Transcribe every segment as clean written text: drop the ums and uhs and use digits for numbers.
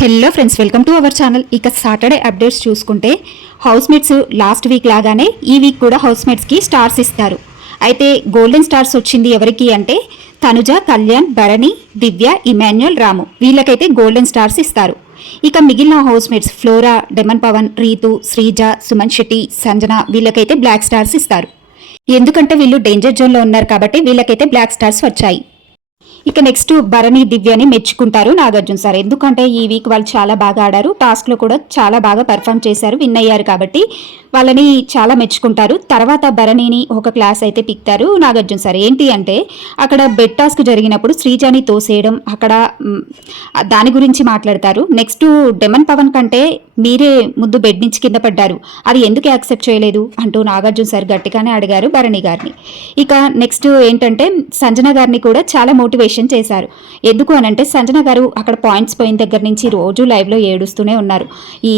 Hello friends, welcome to our channel. ఇక Saturday updates చూసుకుంటే house mates last week లాగానే ఈ వీక్ కూడా హౌస్ మేట్స్కి స్టార్స్ ఇస్తారు. అయితే గోల్డెన్ స్టార్స్ వచ్చింది ఎవరికి అంటే తనుజ, కళ్యాణ్, భరణి, దివ్య, ఇమాన్యుయల్, రాము వీళ్ళకైతే గోల్డెన్ స్టార్స్ ఇస్తారు. ఇక మిగిలిన housemates Flora, Demon Pavan, Ritu, Sreeja, Suman Shetty, Sanjana వీళ్ళకైతే బ్లాక్ స్టార్స్ ఇస్తారు. ఎందుకంటే వీళ్ళు డేంజర్ జోన్లో ఉన్నారు కాబట్టి వీళ్ళకైతే బ్లాక్ స్టార్స్ వచ్చాయి. ఇక నెక్స్ట్ భరణి, దివ్యని మెచ్చుకుంటారు నాగార్జున సార్. ఎందుకంటే ఈ వీక్ వాళ్ళు చాలా బాగా ఆడారు, టాస్క్లో కూడా చాలా బాగా పర్ఫామ్ చేశారు, విన్ అయ్యారు కాబట్టి వాళ్ళని చాలా మెచ్చుకుంటారు. తర్వాత భరణిని ఒక క్లాస్ అయితే పిక్తారు నాగార్జున సార్. ఏంటి అంటే అక్కడ బెడ్ టాస్క్ జరిగినప్పుడు శ్రీజాని తోసేయడం, అక్కడ దాని గురించి మాట్లాడతారు. నెక్స్ట్ డెమన్ పవన్ కంటే మీరే ముందు బెడ్ నుంచి కింద పడ్డారు, అది ఎందుకు యాక్సెప్ట్ చేయలేదు అంటూ నాగార్జున సార్ గట్టిగానే అడిగారు భరణి గారిని. ఇక నెక్స్ట్ ఏంటంటే సంజన గారిని కూడా చాలా మోటివేషన్ చేశారు. ఎందుకు అనంటే సంజన గారు అక్కడ పాయింట్స్ పోయిన దగ్గర నుంచి రోజు లైవ్లో ఏడుస్తూనే ఉన్నారు. ఈ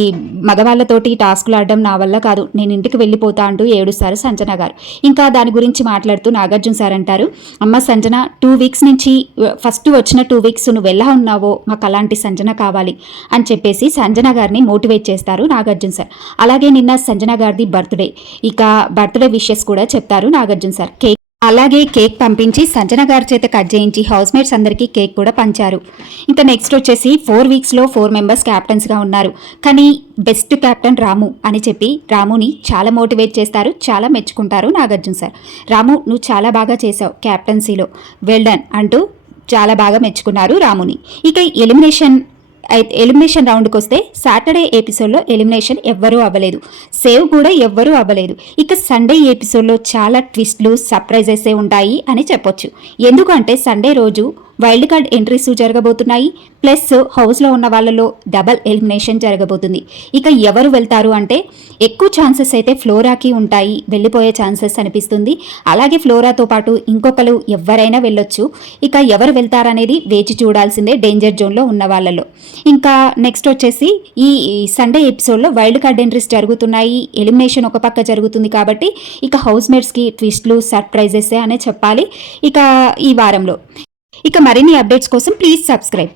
మగవాళ్ళతోటి టాస్క్లు ఆడడం నా వల్ల కాదు, నేను ఇంటికి వెళ్ళిపోతా అంటూ ఏడుస్తారు సంజన గారు. ఇంకా దాని గురించి మాట్లాడుతూ నాగార్జున సార్ అంటారు, అమ్మ సంజన 2 వీక్స్ నుంచి ఫస్ట్ వచ్చిన 2 వీక్స్ నువ్వు ఎలా ఉన్నావో మాకు అలాంటి సంజన కావాలి అని చెప్పేసి సంజన గారిని మోటివేట్ చేస్తారు నాగార్జున సార్. అలాగే నిన్న సంజన గారిది బర్త్డే, ఇక బర్త్డే విషెస్ కూడా చెప్తారు నాగార్జున సార్. అలాగే కేక్ పంపించి సంజన గారి చేత కట్ చేయించి హౌస్ మేట్స్ అందరికీ కేక్ కూడా పంచారు. ఇంకా నెక్స్ట్ వచ్చేసి 4 వీక్స్లో 4 మెంబర్స్ క్యాప్టెన్స్గా ఉన్నారు, కానీ బెస్ట్ క్యాప్టెన్ రాము అని చెప్పి రాముని చాలా మోటివేట్ చేస్తారు, చాలా మెచ్చుకుంటారు నాగార్జున సార్. రాము నువ్వు చాలా బాగా చేసావు క్యాప్టెన్సీలో, వెల్ డన్ అంటూ చాలా బాగా మెచ్చుకున్నారు రాముని. ఇక ఎలిమినేషన్ రౌండ్కి వస్తే సాటర్డే ఎపిసోడ్లో ఎలిమినేషన్ ఎవ్వరూ అవ్వలేదు, సేవ్ కూడా ఎవ్వరూ అవ్వలేదు. ఇక సండే ఎపిసోడ్లో చాలా ట్విస్ట్లు, సర్ప్రైజెసే ఉంటాయి అని చెప్పొచ్చు. ఎందుకంటే సండే రోజు వైల్డ్ కార్డ్ ఎంట్రీస్ జరగబోతున్నాయి, ప్లస్ హౌస్లో ఉన్న వాళ్ళలో డబల్ ఎలిమినేషన్ జరగబోతుంది. ఇక ఎవరు వెళ్తారు అంటే ఎక్కువ ఛాన్సెస్ అయితే ఫ్లోరాకి ఉంటాయి, వెళ్ళిపోయే ఛాన్సెస్ అనిపిస్తుంది. అలాగే ఫ్లోరాతో పాటు ఇంకొకరు ఎవరైనా వెళ్ళొచ్చు. ఇక ఎవరు వెళ్తారనేది వేచి చూడాల్సిందే డేంజర్ జోన్లో ఉన్న వాళ్ళలో. ఇంకా నెక్స్ట్ వచ్చేసి ఈ సండే ఎపిసోడ్లో వైల్డ్ కార్డ్ ఎంట్రీస్ జరుగుతున్నాయి, ఎలిమినేషన్ ఒక పక్క జరుగుతుంది కాబట్టి ఇక హౌస్ మేట్స్కి ట్విస్ట్లు, సర్ప్రైజెస్ అనే చెప్పాలి ఇక ఈ వారంలో. ఇక మరిన్ని అప్డేట్స్ కోసం ప్లీజ్ సబ్స్క్రైబ్.